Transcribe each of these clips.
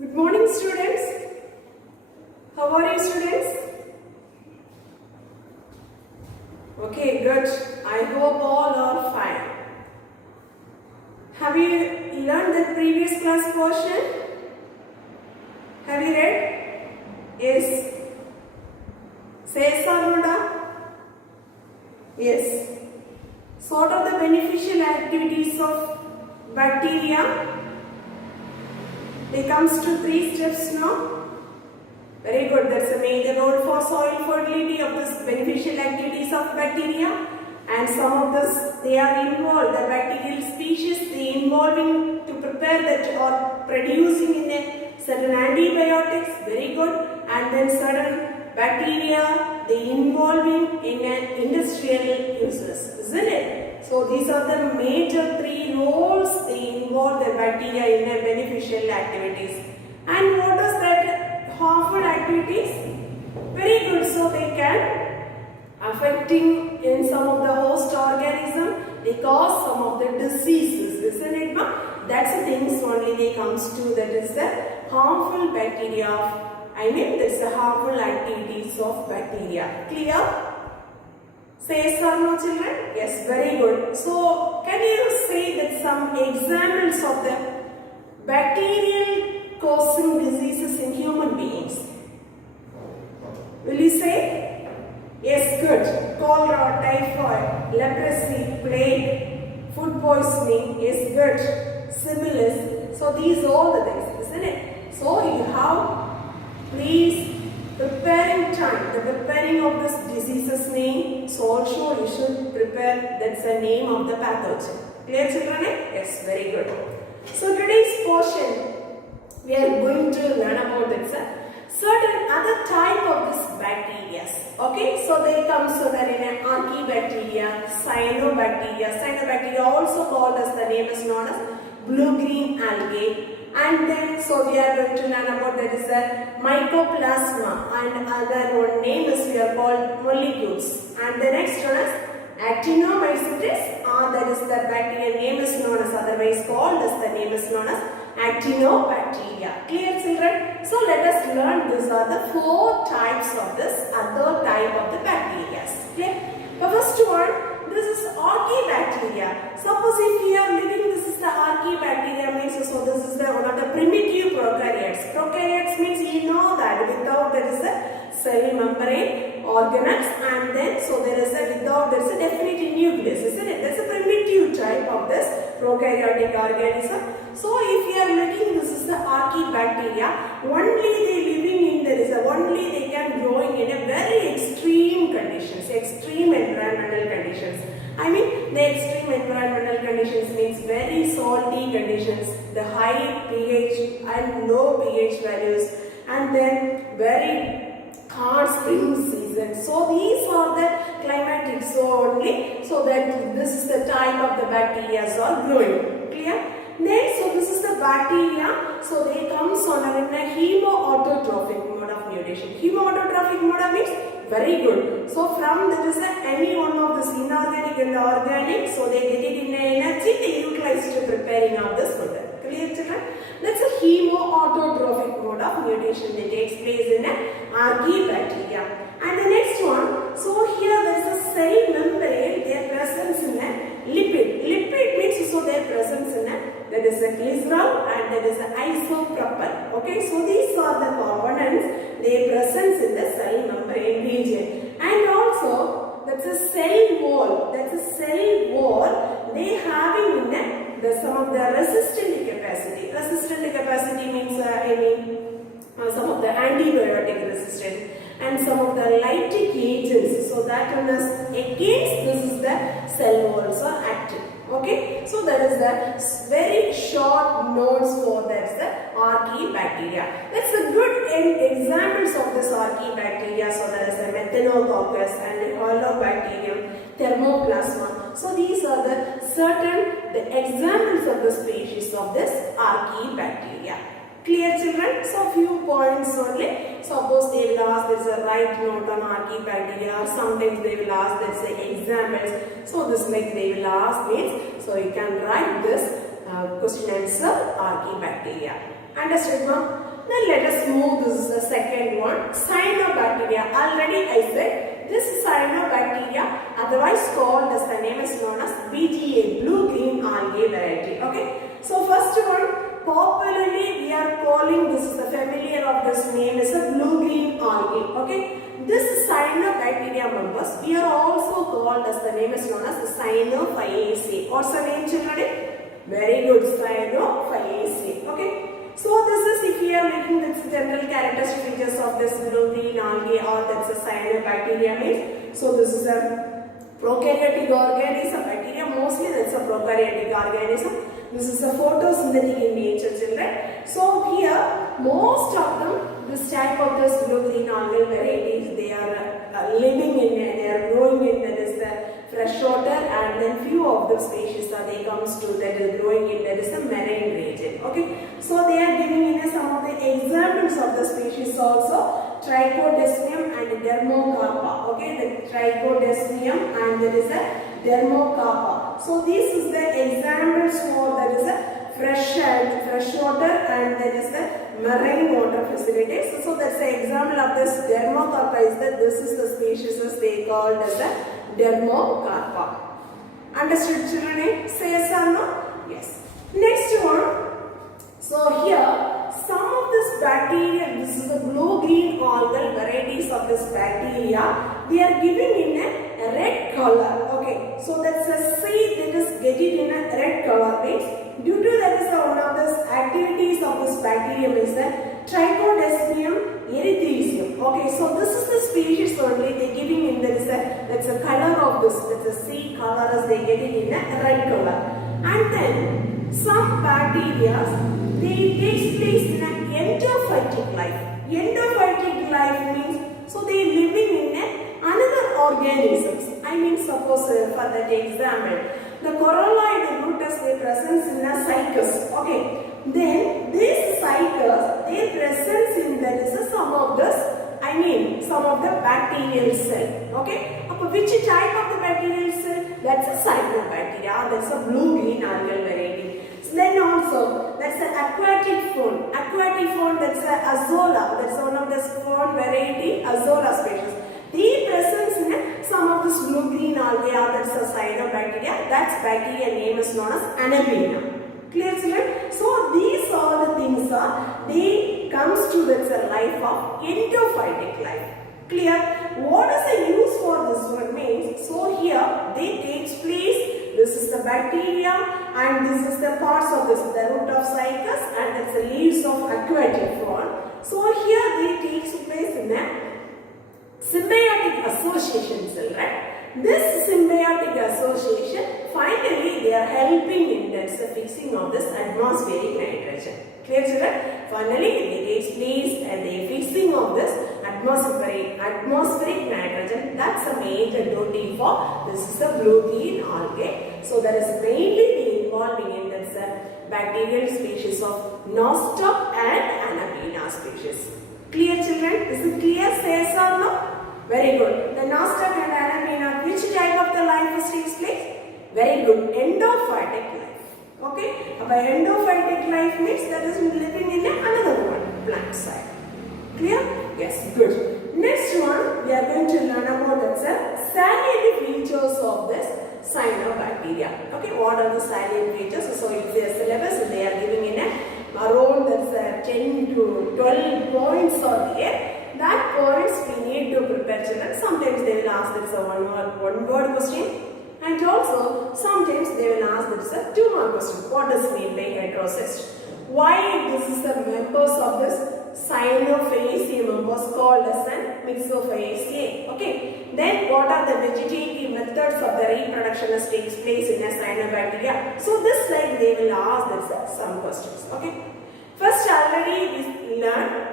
Good morning, students. How are you, students? Okay, good. I hope all are fine. Have you learned the previous class portion? Have you read? Yes. Say Saruda. Yes. Sort of the beneficial activities of bacteria. It comes to 3 steps now. Very good. That's a major role for soil fertility of this beneficial activities of bacteria. And some of this, they are involved, the bacterial species, they involving to prepare that or producing in a certain antibiotics. Very good. And then certain bacteria, they involving in an industrial uses, isn't it? So these are the major 3 roles they involve the bacteria in a beneficial activities. And what is that harmful activities? Very good. So they can affecting in some of the host organism, they cause some of the diseases, isn't it? That's the things only they comes to, that is the harmful bacteria. That's the harmful activities of bacteria. Clear? Say yes or no, children? Yes, very good. So, can you say that some examples of the bacterial causing diseases in human beings? Will you say? Yes, good. Cholera, typhoid, leprosy, plague, food poisoning is good. Syphilis. So, these are all the things, isn't it? So, you have, please, preparing time, the preparing of this disease's name, so also you should prepare, that's the name of the pathogen. Clear, children? Yes, very good. So today's portion, we are going to learn about this certain other type of this bacteria. Okay, so they come so that in an archaebacteria, cyanobacteria. Cyanobacteria also called as, the name is known as blue-green algae. And then, so we are going to learn about that is a mycoplasma, and other one name is we are called molecules. And the next one is actinomycetes, that is the bacteria name is known as, otherwise called as, the name is known as actinobacteria. Clear, children? So let us learn, these are the 4 types of this other type of the bacteria. Clear? The first one, this is archaebacteria. Suppose if we are living, this is the archaebacteria means, so this is the one of the primitive prokaryotes. Prokaryotes means you know that without there is a cell membrane organelles, and then so there is a without there is a definite nucleus, isn't it? That's a primitive type of this prokaryotic organism. So if you are looking, this is the archaebacteria. Only they living in there is a only they can growing in a very extreme conditions, extreme environmental conditions. The extreme environmental conditions means very salty conditions, the high pH and low pH values, and then very hard spring season. So these are the climatic only, so that this is the type of the bacteria are growing. Clear? Next, so this is the bacteria. So they comes on in a hematotrophic mode of mutation. Hematotrophic mode means very good. So from there is any one of this inorganic and the organic, so they get it in energy, they utilize to preparing of this food. Clear, children? That's a hematotrophic mode of mutation that takes place in an archaebacteria. And the next one, so here there is a cell membrane, their presence in a lipid. Lipid means so their presence in a, that is a glycerol and that is a isopropyl. Okay, so these are the components, their presence in the cell membrane region. And also, that's a cell wall. That's a cell wall. They having in it some of the resistant capacity. Resistant capacity means some of the antibiotic resistant and some of the lytic agents. So that one is against this is the cell walls are active. Okay, so that is the very short notes for that's the archaebacteria. That's the good examples of this archaebacteria. So there is a Methanococcus and Halobacterium, Thermoplasma. So these are the certain examples of the species of this archaebacteria. Clear, children? So few points only. Suppose they will ask there is a right note on archaebacteria, or sometimes they will ask there is a examples. So this like they will ask means, so you can write this question answer archaebacteria. Understood, ma'am? Then let us move. This is the second one. Cyanobacteria. Already I said this cyanobacteria, otherwise called as the name is known as BGA, blue-green algae variety. Okay. So first one, popularly we are calling this is the familiar of this name is a blue-green algae. Okay. This cyanobacteria members we are also called as the name is known as the Cyanophyllaceae. What's the name, children? Very good, Cyanophyllaceae. Okay. So this is if we are looking at the general characteristic features of this blue-green algae or that's a cyanobacteria means. So this is a prokaryotic organism, bacteria mostly that's a prokaryotic organism. This is a photosynthetic in nature, children. So here most of them, this type of this blue-green algal varieties, they are living in, they are growing in that is the freshwater, and then few of the species are they comes to that is growing in that is the marine region. Okay, so they are giving in some of the examples of the species also, Trichodesmium and Dermocarpa. Okay, the Trichodesmium and there is a Dermocarpa. So this is the examples for that is a freshwater and there is the marine water facilities. So that's the example of this Dermocarpa is that this is the species as they called as a Dermocarpa. Understood, children? Say yes or no? Yes. Next one. So here some of this bacteria, this is the blue-green algal varieties of this bacteria, they are giving in a red color. Okay, so that's a seed that is getting in a red color means due to that is one of the activities of this bacterium is the Trichodesmium erythrithium. Okay, so this is the species only they giving in there is a that's a color of this, that's a seed color as they getting in a red color. And then some bacteria they takes place in an endophytic life. Endophytic life means so they living in another organisms. I mean suppose for that example, the coralloid roots they presence in a cycus. Okay, then this cycus they presence in that is some of this, I mean some of the bacterial cell. Okay, which type of the bacterial cell? That's a cyanobacteria. That's a blue-green algal variety. So then also that's an aquatic fawn. Aquatic fawn, that's a Azolla. That's one of the fawn variety, Azolla species. The presence in some of this blue-green algae, that's a cyanobacteria. That's bacteria name is known as Anabaena. Clear, children? So these all the things are they comes to the life of endophytic life. Clear? What is the use for this one means? So here they takes place. This is the bacteria and this is the parts of this, the root of cycus and that's the leaves of aquatic fawn. So here they takes place in a symbiotic association cell, right? This symbiotic association finally they are helping in that fixing of this atmospheric nitrogen. Clear, children? Finally they takes place and the fixing of this atmospheric nitrogen. That's a major duty for this is the blue-green algae. So that is mainly involving in that bacterial species of Nostoc and Anabaena species. Clear, children? Is it clear? Say yes or no? Very good. The Nostoc and Anabaena, which type of the life takes place? Very good. Endophytic life. Okay. By endophytic life means that is living in another one, plant side. Clear? Yes. Good. Next one, we are going to learn about the salient features of this cyanobacteria. Okay. What are the salient features? So if their syllabus, they are giving in around that's 10 to 12 points are there. That points we need to prepare, children. Sometimes they will ask this a one word question, and also sometimes they will ask this a 2 mark question. What does mean by heterocyst? Why this is the members of this Cyanophyllaceae members called as an Mixophyllaceae. Okay. Then what are the vegetative methods of the reproduction that takes place in a cyanobacteria? So this slide they will ask this some questions. Okay. First already we learned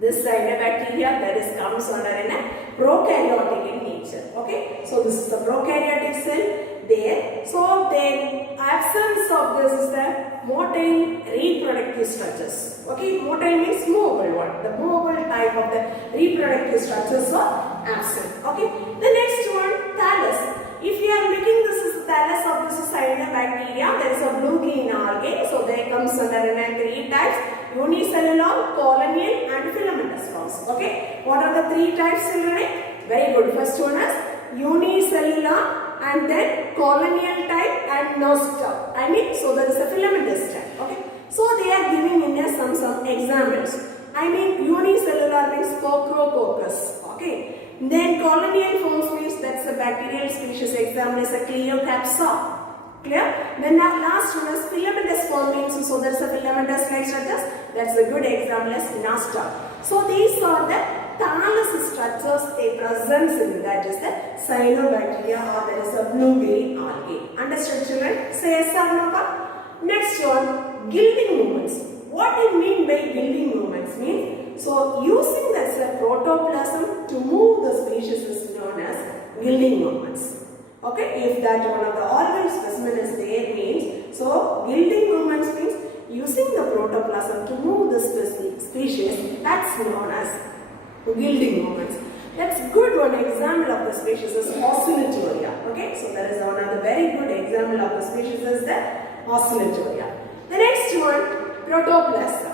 this cyanobacteria that is comes under in a prokaryotic in nature. Okay, so this is the prokaryotic cell there. So the absence of this is the motile reproductive structures. Okay, motile means movable one. The movable type of the reproductive structures are absent. Okay, the next one, thallus. If we are looking, this is the thallus of this cyanobacteria. There is a blue-green algae. So there comes under in 3 types: unicellular, have colonial and filamentous forms. Okay, what are the three types, children? Very good. First one is unicellular, and then colonial type and nostril. So there is a filamentous type. Okay, so they are giving in a some examples. Unicellular means Cocciococcus. Okay, then colonial forms means that's a bacterial species. Example is a Cleocapsa. Clear? Then the last one is filamentous form means, so there's a filamentous like structures. That's a good example as nostril. So these are the thallus structures they present in, that is the cyanobacteria, or there is a blue-green algae. Understood, children? Say yes or no? Next one, gilding movements. What do you mean by gilding movements? Means, so using the protoplasm to move the species is known as gilding movements. Okay, if that one of the organ specimen is there means, so gilding movements means using the protoplasm to move the species, that's known as gilding movements. That's good. One example of the species is Oscillatoria. Okay, so there is one of the very good example of the species is the Oscillatoria. The next one, protoplasm.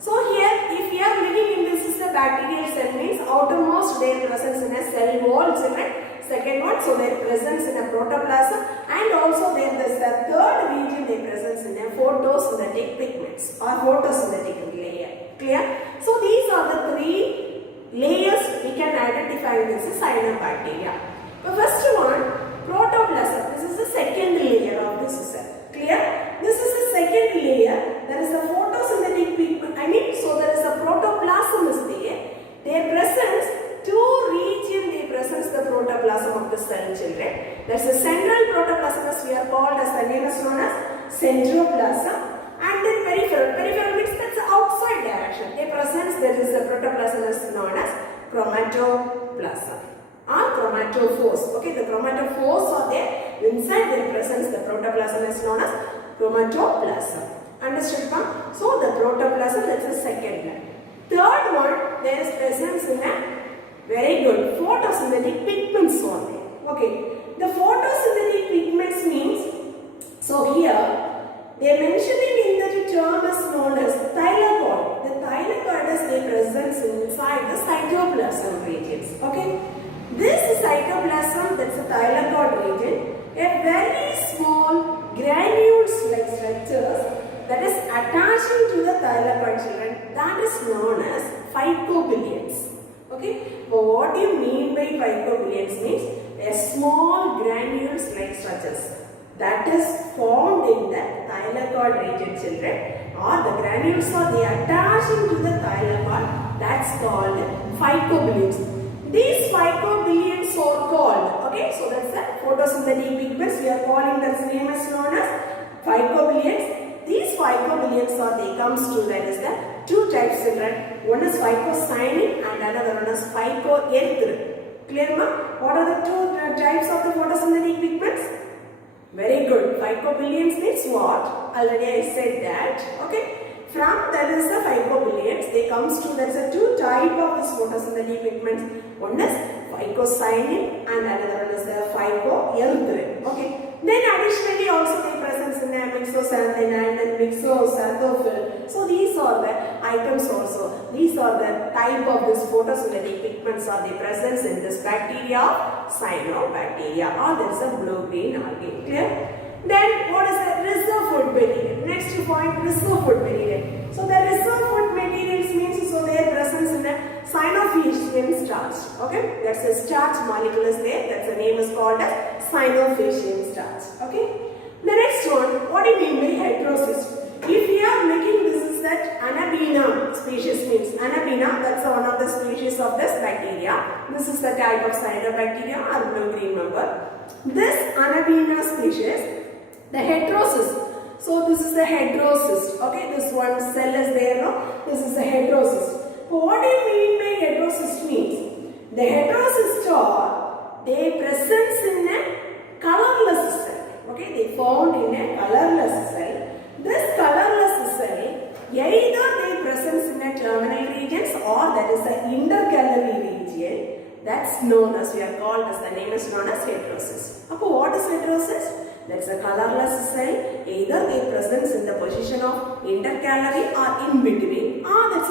So here, if you are looking in this is a bacterial cell means outermost their presence in a cell wall, children. Second one, so their presence in a protoplasm, and also there is the third region, their presence in a photosynthetic pigments or photosynthetic layer. Clear? So these are the three layers we can identify this is cyanobacteria. The first one, protoplasm. This is the second layer of this cell. Clear? This is the second layer. There is a photosynthetic pigment. So there is a protoplasm is there. Their presence, two region they presence the protoplasm of the cell, children. There is a central protoplasm as we are called as the name is known as centroplasm, and then peripheral. Peripheral means that's the outside direction. They presence there is a protoplasm is known as chromatoplasm or chromatophores. Okay, the chromatophores are there. Inside their presence the protoplasm is known as chromatoplasm. Understood? So the protoplasm, that's the second one. Third one, there is presence in a very good photosynthetic pigments on there. Okay, the photosynthetic pigments means, so here they are mentioning in the term is known as thylakoid. The thylakoid is the presence inside the cytoplasm regions. Okay, this cytoplasm, that's the thylakoid region, a very small granules like structures that is attaching to the thylakoid, children, that is known as phycobillions. Okay, but what do you mean by phycobillions? Means a small granules like structures that is formed in the thylakoid region, children, or the granules are they attaching to the thylakoid, that's called phycobillions. These phycobillions are called, okay, so that's the photosynthetic pigments, we are calling that name is known as phycobillions. These phycobillions are they comes to, that is the two types, children. One is phycocyanin and another one is phycoerythrin. Clear, ma? What are the two types of the photosynthetic pigments? Very good. Phycobillions means what? Already I said that. Okay. From that is the phycobillions, they comes to, there is a two type of this photosynthetic pigments. One is phycocyanin and another one is the phycoerythrin. Okay. Then additionally also they presence in the myxoxanthin and then myxoxanthophil. So these are the items also. These are the type of this photosynthetic pigments are the presence in this bacteria, cyanobacteria, or there is a blue-green algae. Clear? Then what is the reserve food material? Next point, reserve food material. So the reserve food materials means so their presence in the Cyanophysian starch. Okay, that's a starch molecule is there. That's the name is called as Cyanophysian starch. Okay. The next one, what do you mean by heterocyst? If we are making this is that Anabaena species means Anabaena, that's one of the species of this bacteria. This is the type of cyanobacteria or blue-green member. This Anabaena species, the heterocyst. So this is the heterocyst. Okay, this one cell is there. No? This is the heterocyst. What do you mean by heterocyst means? The heterocyst are they presence in a colorless cell. Okay, they found in a colorless cell. This colorless cell either they presence in a terminal regions or that is the intercalary region. That's known as, we are called as, the name is known as heterocyst. So what is heterocyst? That's a colorless cell. Either they presence in the position of intercalary or in between, or that's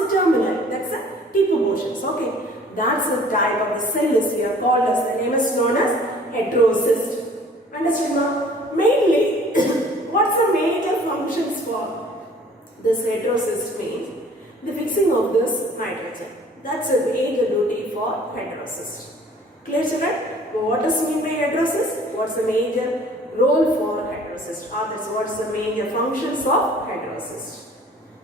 That's the type of the cell is here called as, the name is known as heterocyst. Understood, ma'am? Mainly, what's the major functions for this heterocyst means? The fixing of this nitrogen. That's a major duty for heterocyst. Clear, children? What does mean by heterocyst? What's the major role for heterocyst? Or that's what's the major functions of heterocyst?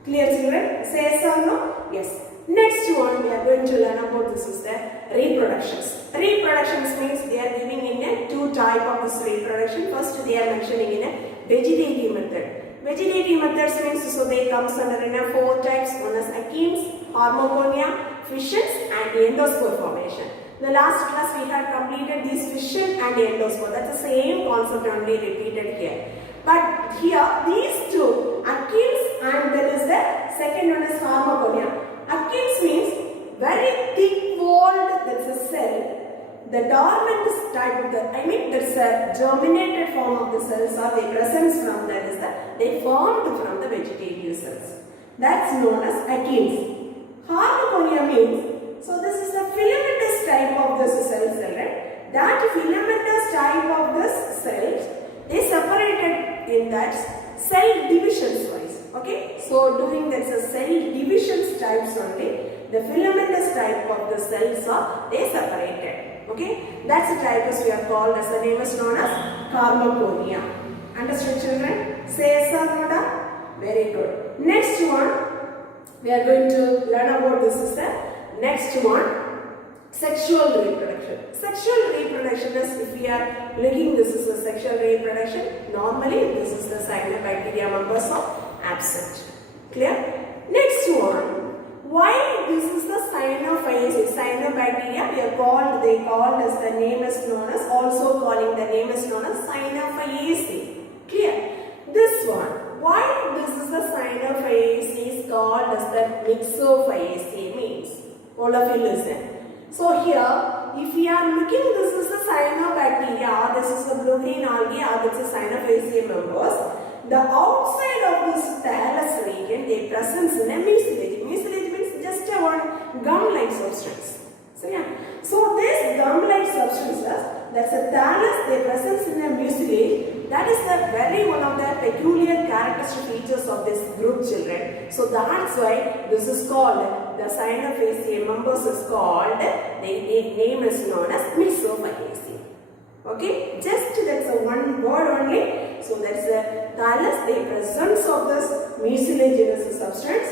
Clear, children? Say yes or no? Yes. Next one we are going to learn about this is the reproductions. Reproductions means they are giving in a two type of this reproduction. First they are mentioning in a vegetative method. Vegetative methods means so they comes under in a four types. One is achenes, hormoconia, fissions and endospore formation. The last class we had completed this fission and endospore. That's the same concept only repeated here. But here these two, achenes and there is the second one is hormoconia. Achenes means very thick walled, that's a cell. The dormant type of the, there's a germinated form of the cells or they present from that is that they formed from the vegetative cells. That's known as achenes. Hormoconia means, so this is a filamentous type of this cell, right? That filamentous type of this cells, they separated in that cell divisions wise. Okay, so during this cell divisions types only, the filamentous type of the cells are they separated. Okay, that's the type as we are called as the name is known as hormoconia. Understood, children? Say yes or no? Very good. Next one, we are going to learn about this is the next one. Sexual reproduction. Sexual reproduction is, if we are looking, this is the sexual reproduction. Normally, this is the cyanobacteria members are absent. Clear? Next one. Why this is the cyanophyllaceae? Cyanobacteria, they called as the name is known as, also calling the name is known as cyanophyllaceae. Clear? This one. Why this is the cyanophyllaceae is called as the mixophyllaceae means? All of you listen. So here, if we are looking, this is the cyanobacteria, this is the blue-green algae, or this is cyanophyllaceae members. The outside of this thallus region, they present in a mucilage. Mucilage means just a one gum-like substance. So yeah, so this gum-like substances, that's a thallus, they present in a mucilage. That is the very one of the peculiar characteristic features of this group, children. So that's why this is called, the cyanophyllaceae members is called, the name is known as mixophyllaceae. Okay, just that's a one word only. So that's a thallus, the presence of this mucilaginous substance.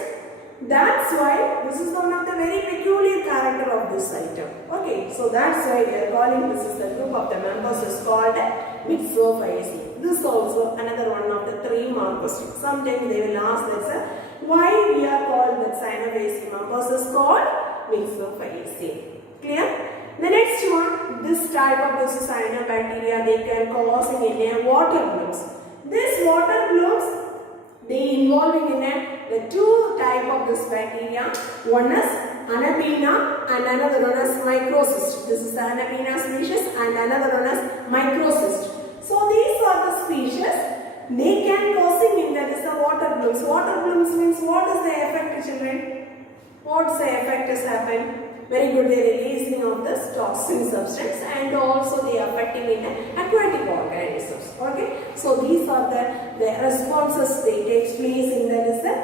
That's why this is one of the very peculiar character of this item. Okay, so that's why we are calling this is the group of the members is called mixophyllaceae. This also another one of the 3 mark questions. Sometimes they will ask that why we are called the cyanophyllaceae members is called mixophyllaceae. Clear? The next one, this type of this cyanobacteria, they can causing in a water blooms. This water blooms, they involving in the 2 type of this bacteria. One is Anabaena and another one is microcyst. This is the Anabaena species and another one is microcyst. So these are the species. They can causing in that is the water blooms. Water blooms means what is the effect, children? What's the effect has happened? Very good, they are releasing of this toxin substance and also they are affecting in aquatic organisms. Okay, so these are the responses they take place in that is the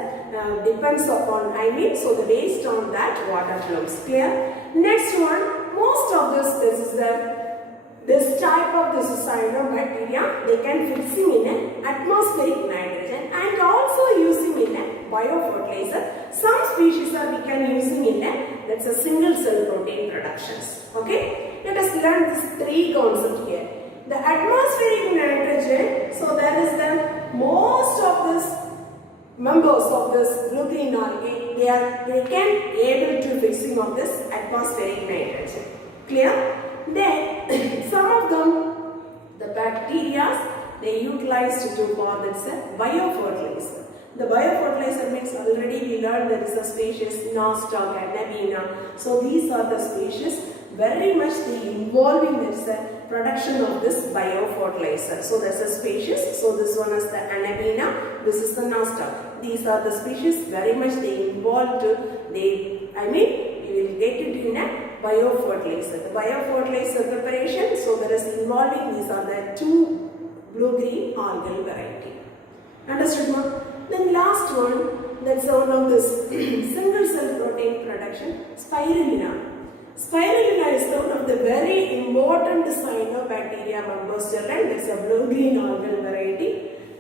depends upon so the based on that water blooms. Clear? Next one, most of this type of this cyanobacteria, they can fixing in an atmospheric nitrogen and also using in a biofertilizer. Some species are we can using in that's a single cell protein productions. Okay, let us learn these 3 concepts here. The atmospheric nitrogen, so that is the most of this members of this blue-green algae, they can able to fixing of this atmospheric nitrogen. Clear? Then some of them, the bacteria, they utilized to for this biofertilizer. The biofertilizer means already we learned there is a species Nostoc and Anabaena. So these are the species very much they involving this production of this biofertilizer. So there's a species. So this one is the Anabaena. This is the Nostoc. These are the species very much they involved to we will get it in a biofertilizer. The biofertilizer preparation, so there is involving these are the two blue-green algal variety. Understood, ma'am? Then last one, that's one of this single cell protein production, spirulina. Spirulina is one of the very important cyanobacteria members, children. It's a blue-green algal variety.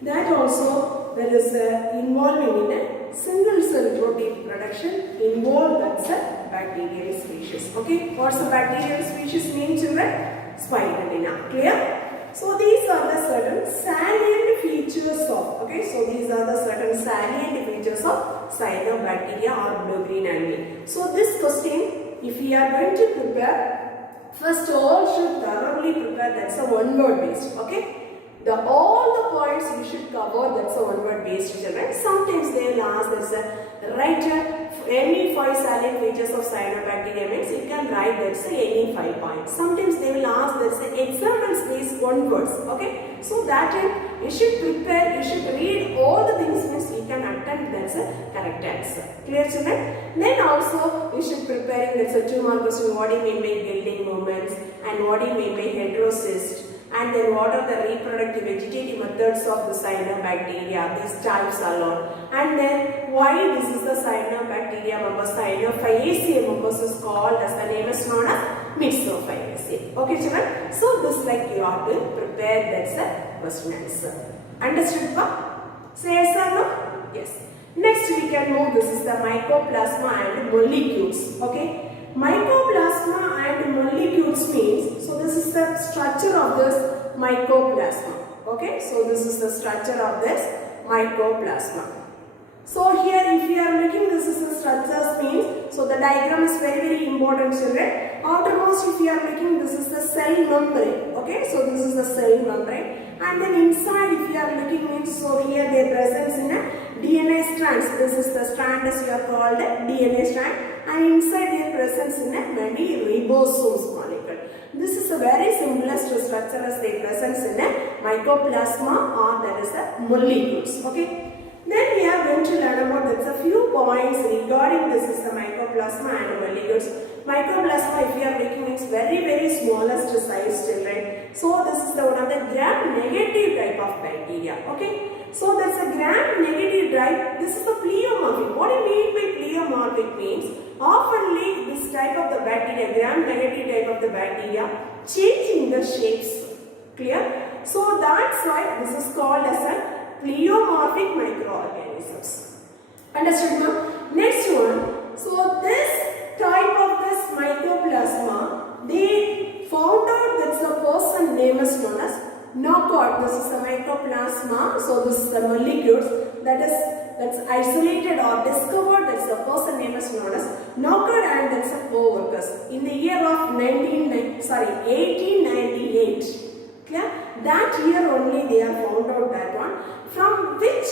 That also there is involving in a single cell protein production involved, that's a bacterial species. Okay, what's the bacterial species name, children? Spirulina. Clear? So these are the certain salient features of, okay, so these are the certain salient features of cyanobacteria or blue-green algae. So this question, if we are going to prepare, first all should thoroughly prepare, that's a one word based, okay. All the points you should cover, that's a one word based, children. Sometimes they will ask, there's a write any 5 salient features of cyanobacteria means you can write that's any 5 points. Sometimes they will ask there's examples based one words, okay. So that time you should prepare, you should read all the things means you can attempt that's a correct answer. Clear, children? Then also you should preparing that's a 2 mark question, what do you mean by building movements and what do you mean by heterocyst. And then what are the reproductive vegetative methods of the cyanobacteria, these types alone. And then why this is the cyanobacteria member, cyanophyllaceae members is called as the name is known as Myxophyllaceae. Okay, children? So this like you have to prepare, that's a question answer. Understood, pa? Say yes or no? Yes. Next we can move, this is the mycoplasma and molecules. Okay. Mycoplasma and molecules means, so this is the structure of this mycoplasma. Okay, so this is the structure of this mycoplasma. So here if you are looking, this is the structures means, so the diagram is very important, children. Outermost if you are looking, this is the cell membrane. Okay, so this is the cell membrane. And then inside if you are looking means, so here they presence in a DNA strands. This is the strand as you are called DNA strand. And inside their presence in a many ribosomes molecule. This is a very simplest structure as they presence in a mycoplasma or that is a molecules. Okay. Then we are going to learn about that's a few points regarding this is the mycoplasma and molecules. Mycoplasma, if you are looking, it's very smallest size, children. So this is the one of the gram-negative type of bacteria. Okay. So that's a gram-negative type. This is the pleomorphic. What do you mean by pleomorphic means? Oftenly this type of the bacteria, gram-negative type of the bacteria, changing the shapes. Clear? So that's why this is called as a pleomorphic microorganisms. Understood, ma'am? Next one. So this type of this mycoplasma, they found out that the person name is known as knockout. This is the mycoplasma. So this is the molecules that's isolated or discovered. That's the person name is known as knockout and that's a co-workers. In the year of 1898. Clear? That year only they are found out that one. From which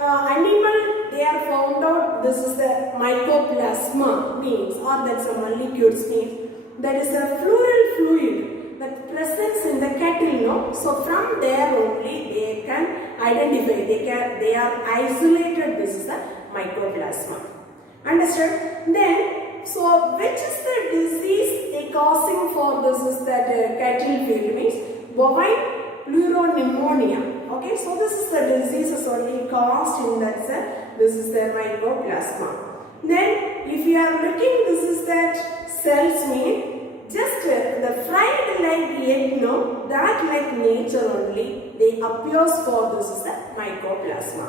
animal they are found out this is the mycoplasma means or that's a molecules means. That is a pleural fluid that presence in the cattle, no? So from there only they can identify, they are isolated, this is the mycoplasma. Understood? Then, so which is the disease causing for this is that cattle field means bovine pleuropneumonia. Okay, so this is the disease is only caused in that cell, this is the mycoplasma. Then if you are looking, this is that cells mean just the fried like egg, no, that like nature only, they appears for this is the mycoplasma.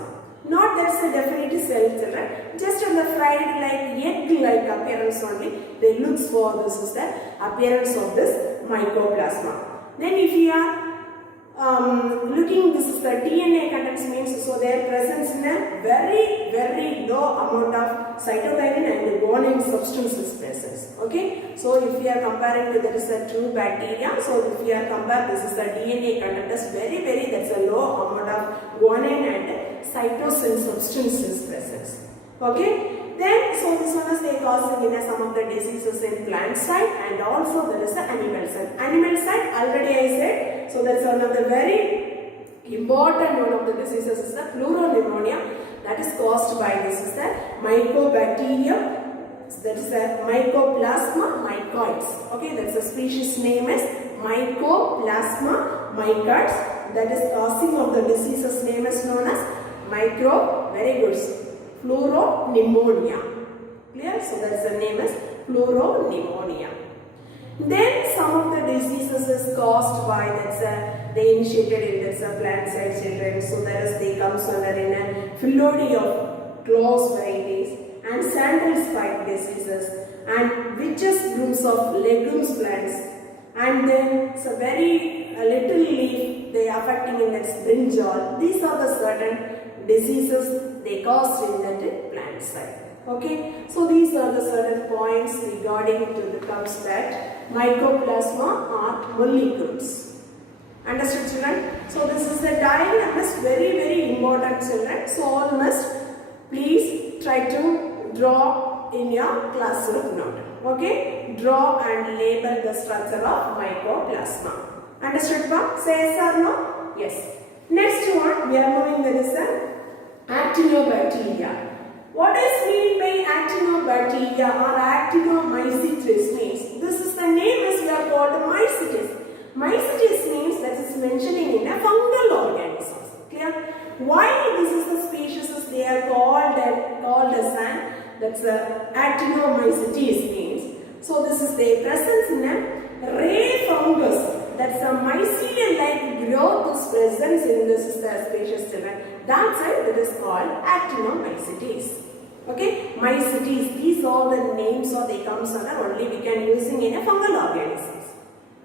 Not that's a definite cell, children. Just in the fried like egg like appearance only, they looks for this is the appearance of this mycoplasma. Then if you are looking, this is the DNA contents means, so their presence in a very low amount of cytokinin and guanine substances presence. Okay, so if we are comparing to there is a two bacteria, so if we are compare this is the DNA content is very that's a low amount of guanine and cytosine substances presence. Okay. Then, so this one is they causing some of the diseases in plant side and also there is the animal side. Animal side already I said, so that's one of the very important one of the diseases is the pleuropneumonia that is caused by this is the mycobacterium that is a Mycoplasma mycoides. Okay, that's the species name is Mycoplasma mycoides. That is causing of the diseases name is known as very good, Pleuropneumonia. Clear? So that's the name is Pleuropneumonia. Then some of the diseases is caused by they initiated in plant side children. So that is they comes under in a phyllodes of claws varieties and sandal spike diseases and witches groups of legumes plants, and then it's a very little leaf they are affecting in that brinjal. These are the certain diseases they caused in that plant side. Okay, so these are the certain points regarding to the comes that Mycoplasma are molecules. Understood, children? So this is the diagram is very important, children. So all must please try to draw in your classroom note. Okay, draw and label the structure of Mycoplasma. Understood, pa? Say yes or no? Yes. Next one we are moving, that is actinobacteria. What is mean by actinobacteria or actinomycetes means? This is the name is we are called mycetes. Mycetes means that is mentioning in a fungal organisms. Clear? Why this is the species they are called as an actinomycetes means. So this is the presence in a ray fungus. That's a mycelium-like growth is present in this species, children. That's why it is called actinomycetes. Okay, mycetes. These are the names or they comes under only we can using in a fungal organisms.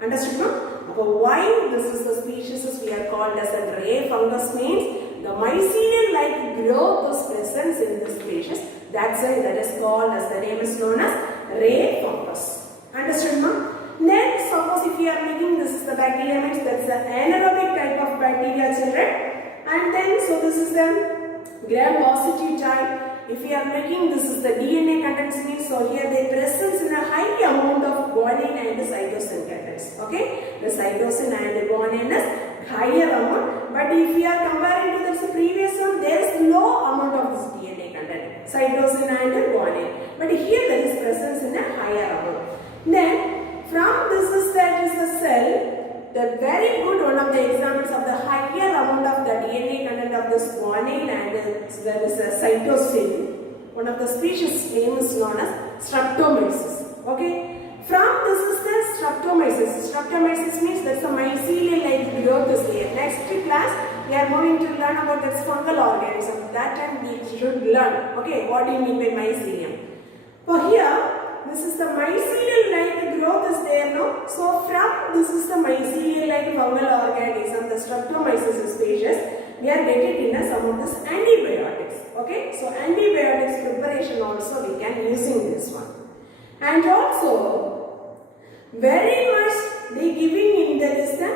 Understood, no? Why this is the species we are called as a ray fungus means the mycelium-like growth is present in this species. That's why that is called as the name is known as ray fungus. Understood, no? Then suppose if we are making this is the bacteria means that's the anaerobic type of bacteria, children. And then so this is the gram-positive type. If we are making this is the DNA contents means so here they presence in a high amount of guanine and cytosine contents. Okay, the cytosine and the guanine is higher amount, but if we are comparing to the previous one, there is low amount of this DNA content, cytosine and guanine. But here there is presence in a higher amount. Then from this is that is the cell. The very good one of the examples of the higher amount of the DNA content of this guanine and there is a cytosine. One of the species name is known as Streptomyces. Okay, from this is the Streptomyces. Streptomyces means that's a mycelium-like growth is there. Next class we are moving to learn about this fungal organism. That time we should learn. Okay, what do you mean by mycelium? So here this is the mycelium-like growth is there, no? So from this is the mycelium-like fungal organism, the Streptomyces species, we are getting in some of this antibiotics. Okay, so antibiotics preparation also we can using this one, and also very much they giving in there is the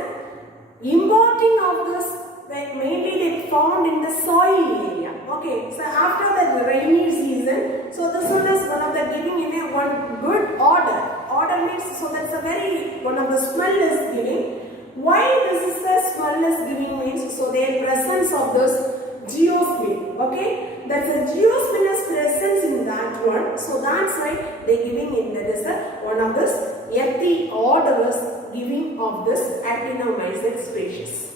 importing of this mainly they found in the soil area. Okay, so after the rainy season, so this one is one of the giving in a one good order. Order means so that's a very one of the smell is giving. Why this is the smell is giving means so their presence of this geospin. Okay, that's a geospin is presence in that one. So that's why they giving in that is a one of this earthy order is giving of this actinomyces species.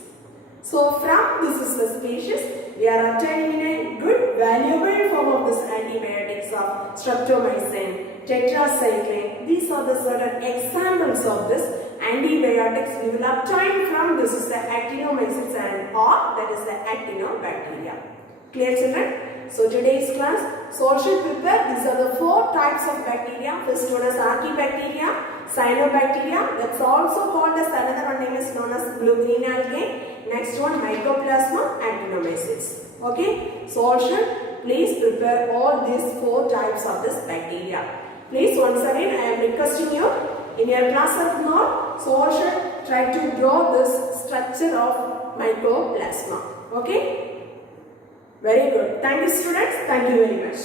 So from this is the species we are obtaining a good valuable form of this antibiotics of streptomycin, tetracycline. These are the certain examples of this antibiotics we will obtain from this is the actinomyces and or that is the actinobacteria. Clear, children? So today's class, social prepare. These are the 4 types of bacteria. First one is Archaebacteria, Cyanobacteria. That's also called as another one name is known as blue-green algae. Next one Mycoplasma, actinomyces. Okay. So also please prepare all these 4 types of this bacteria. Please once again I am requesting you in your class note. So also try to draw this structure of Mycoplasma. Okay. Very good. Thank you, students. Thank you very much.